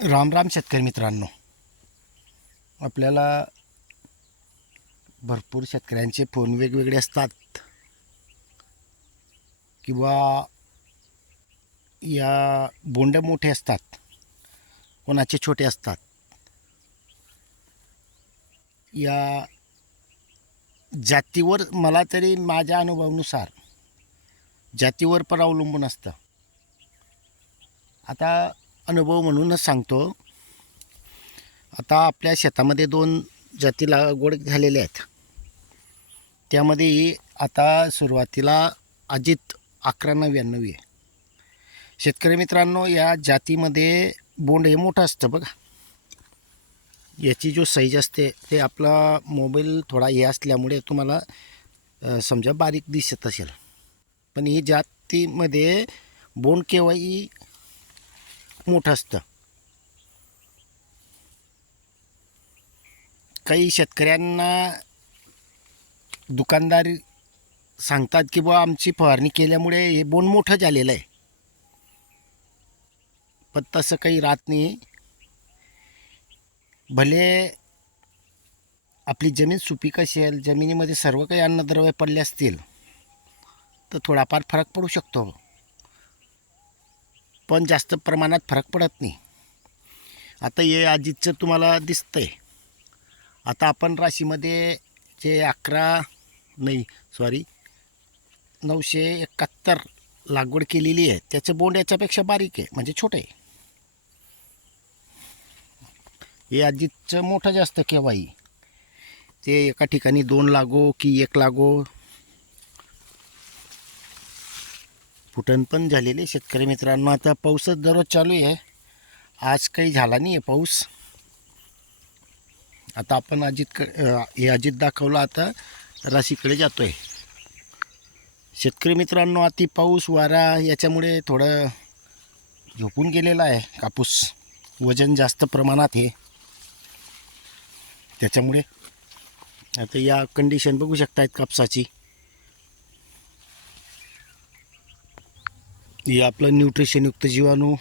राम राम शेतकरी मित्रांनो. आपल्याला भरपूर शेतकऱ्यांचे फोन वेगवेगळे असतात. किंवा या बोंड मोठे असतात. कोणाचे छोटे असतात. या जातीवर मला तरी माझ्या अनुभवानुसार जातीवर पण अवलंबून असतं. आता अनुभव म्हणूनच सांगतो. आता आपल्या शेतामध्ये दोन जाती लागवड झालेल्या आहेत. त्यामध्ये आता सुरुवातीला अजित अकरा नव्याण्णव आहे. शेतकरी मित्रांनो या जातीमध्ये बोंड हे मोठं असतं बघा. याची जो साईज असते ते आपला मोबाईल थोडा हे असल्यामुळे तुम्हाला समजा बारीक दिसत असेल. पण ही जातीमध्ये बोंड केव्हाही मोठं असतं. काही शेतकऱ्यांना दुकानदार सांगतात की बुवा आमची फवारणी केल्यामुळे हे बोन मोठं झालेलं आहे. पण तसं काही राहत नाही. भले आपली जमीन सुपीक असेल जमिनीमध्ये सर्व काही अन्नद्रव्य पडले असतील तर थोडाफार फरक पडू शकतो. पण जास्त प्रमाणात फरक पडत नाही. आता हे अजितचं तुम्हाला दिसतं आहे आता आपण राशीमध्ये जे अकरा नाही सॉरी नऊशे एकाहत्तर लागवड केलेली आहे. त्याचं बोंड याच्यापेक्षा बारीक आहे म्हणजे छोटं आहे. हे अजितचं मोठं जास्त केव्हाही. ते एका ठिकाणी दोन लागो की एक लागो फुटण पण झालेले शेतकरी मित्रांनो. आता पाऊसच दररोज चालू आहे. आज काही झाला नाही आहे पाऊस. आता आपण अजित हे अजित दाखवलं आता. राशीकडे जातो आहे शेतकरी मित्रांनो अति पाऊस वारा याच्यामुळे थोडं झोपून गेलेला आहे कापूस. वजन जास्त प्रमाणात आहे. त्याच्यामुळे आता या कंडिशन बघू शकतायत कापसाची. हे आपलं न्यूट्रिशनयुक्त जीवाणू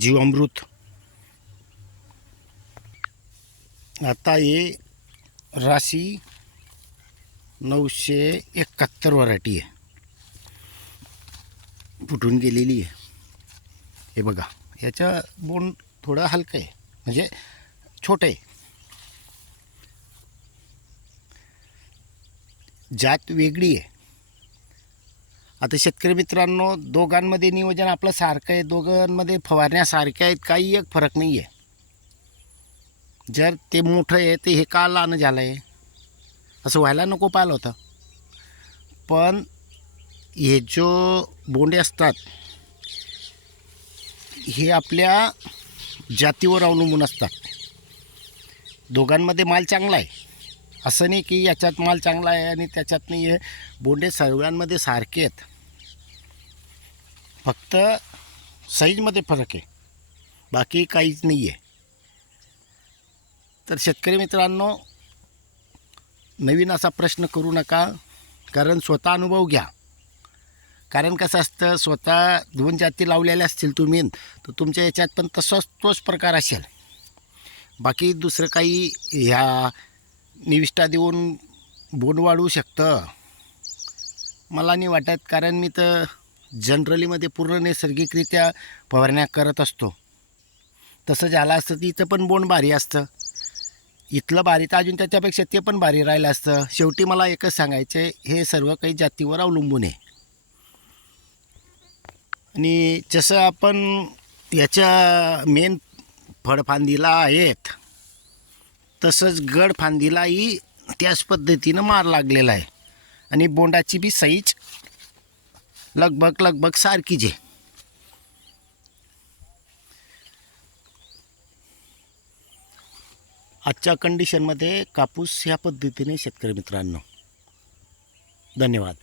जीवामृत. आता हे राशी नऊशे एकाहत्तर व्हरायटी आहे. फुटून गेलेली आहे. हे बघा याचं बोंड थोडं हलकं आहे म्हणजे छोटं आहे. जात वेगळी आहे. आता शेतकरी मित्रांनो दोघांमध्ये नियोजन आपलं सारखं आहे. दोघांमध्ये फवारण्या सारख्या आहेत. काही एक फरक नाही आहे जर ते मोठं आहे ते हे का लहान झालं आहे असं व्हायला नको पाहिलं होतं. पण हे जो बोंडे असतात हे आपल्या जातीवर अवलंबून असतात. दोघांमध्ये माल चांगला आहे. असं नाही की याच्यात माल चांगला आहे आणि त्याच्यात नाही आहे. बोंडे सर्वांमध्ये सारखे आहेत. फक्त साईजमध्ये फरक आहे. बाकी काहीच नाही आहे. तर शेतकरी मित्रांनो नवीन असा प्रश्न करू नका. कारण स्वतः अनुभव घ्या. कारण कसं असतं स्वतः दोन जाती लावलेल्या असतील तुम्ही तर तुमच्या याच्यात पण तसाच तोच प्रकार असेल. बाकी दुसरं काही ह्या निविष्ठा देऊन बोंड वाढवू शकतं. मला नाही वाटत कारण मी तर जनरलीमध्ये पूर्ण नैसर्गिकरित्या फवारण्या करत असतो. तसं झालं असतं तर इथं पण बोंड भारी असतं. इथलं भारी तर अजून त्याच्यापेक्षा ते पण भारी राहिलं असतं. शेवटी मला एकच सांगायचं आहे हे सर्व काही जातीवर अवलंबून आहे. आणि जसं आपण याच्या मेन फळफांदीला आहेत तसंच गड फांदीलाही त्याच पद्धतीनं मार लागलेला आहे. आणि बोंडाची बी साईज लगभग लगभग सारखीच आहे. आजच्या कंडिशनमध्ये कापूस ह्या पद्धतीने शेतकरी मित्रांनो. धन्यवाद.